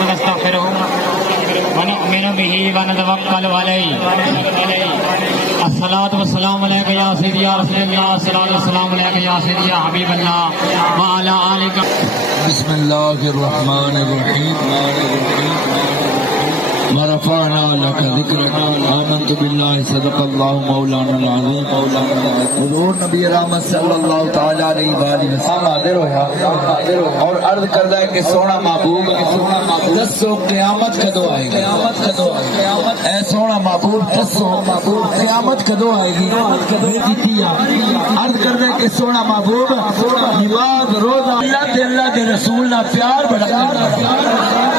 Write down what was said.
ونستغفره ونؤمن به ونتوكل عليه. الصلاة والسلام عليك يا سيدي يا رسول الله. الصلاة والسلام عليك يا سيدي يا حبيب الله وعلى آلك. بسم الله الرحمن الرحيم. ورفعنا لك ذكرك. آمنت بالله صدق الله مولانا العظيم. حضور نبی رحمت صلی اللہ تعالی علیہ وآلہ وسلم حاضر ہویا اور عرض کردا ہے کہ سونا محبوب دسو قیامت کدو آئے گی. اے سونا محبوب دسو قیامت کدو آئے گی. عرض کردا ہے کہ سونا محبوب نماز روزہ اللہ دے رسول نہ پیار بڑا کردا.